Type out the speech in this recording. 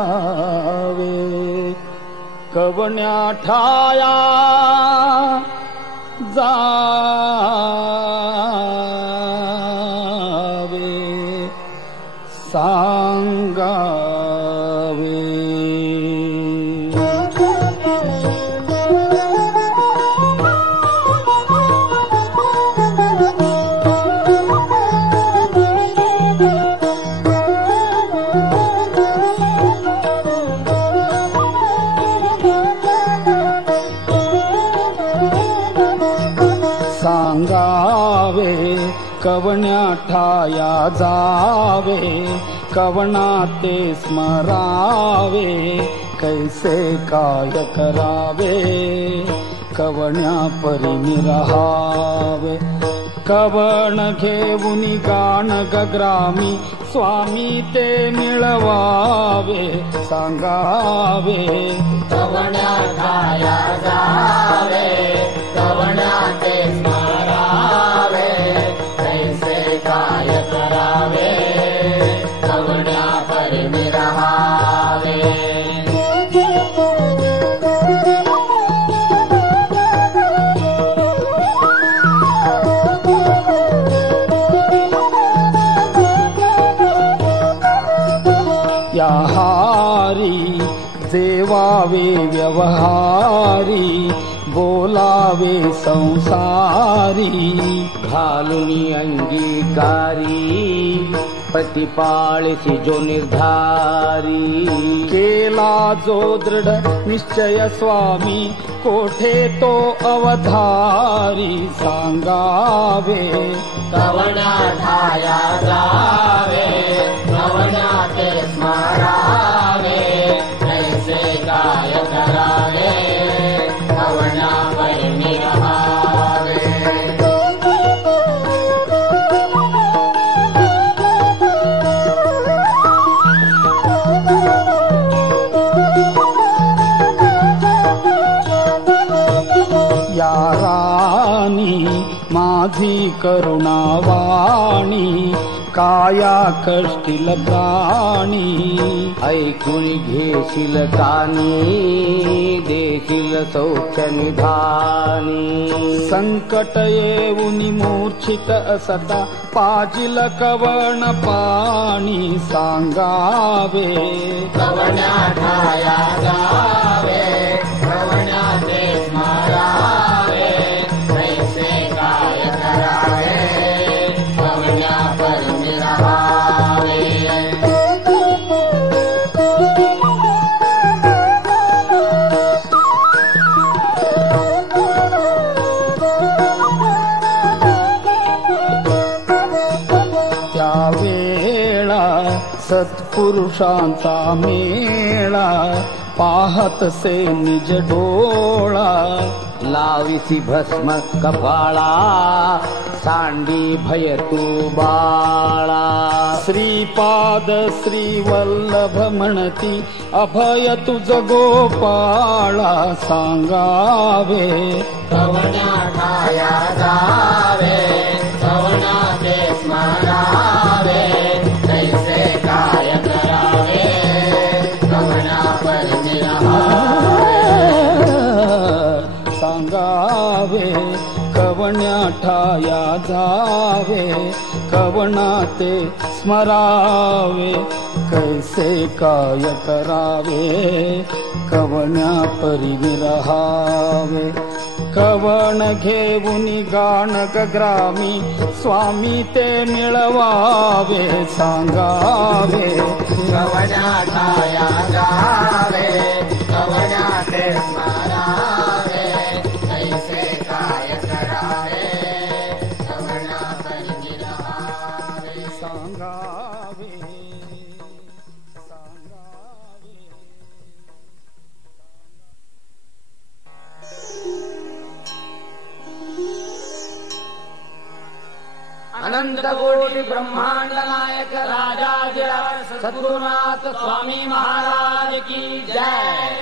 सांगावे कवण्या ठाया जावे सांगावे सांगावे कवण्या ठाया जावे कवना ते स्मरावे कैसे काय करावे कवण्या परी रहावे कवण घेऊन गाण गग्रामी स्वामी ते मिळवावे सांगावे कवण्या ठाया जावे कवण्या ते स्मरावे कैसे काय करावे कवण्या परी रहावे या हारी जेवावे व्यवहारी बोलावे संसारी घालून अंगीकारी प्रतिपाळसी जो निर्धारी केला जो दृढ निश्चय स्वामी कोठे तो अवधारी सांगावे कवण्या ठाया जावे कवण्या ते स्मरावे कैसे काय करावे कवण्या परी रहावे या राणी माझी करुणावाणी काया कष्टील प्राणी ऐकून घेशील कानी देशील सौख्य निधानी संकट येऊन मूर्छित असता पाजिल कवण पाणी सांगावे कवण्या ठाया जावे कवण्या ते स्मरावे कैसे काय करावे कवण्या परी रहावे त्यावेळा सत्पुरुषांचा मेळा पाहत से निज डोळा लाविसी भस्म कपाळा सांडी भय तू बाळा श्रीपाद श्री वल्लभ म्हणती अभय तुझ गोपाळा सांगावे कवण्या ठाया जावे कवण्या ते स्मरावे कैसे काय करावे कवण्या परी रहावे सांगावे कवण्या ठाया जावे कवना ते स्मरावे कैसे काय करावे कवण्या परी रहावे कवण घेऊन गाण गग्रामी स्वामी ते मिळवावे सांगावे कवण्या ठाया जावे कवण्या ते स्मरावे कैसे काय करावे कवण्या परी रहावे सांगावे अनंत कोटि ब्रह्मांड नायक राजा सद्गुरुनाथ स्वामी महाराज की जय।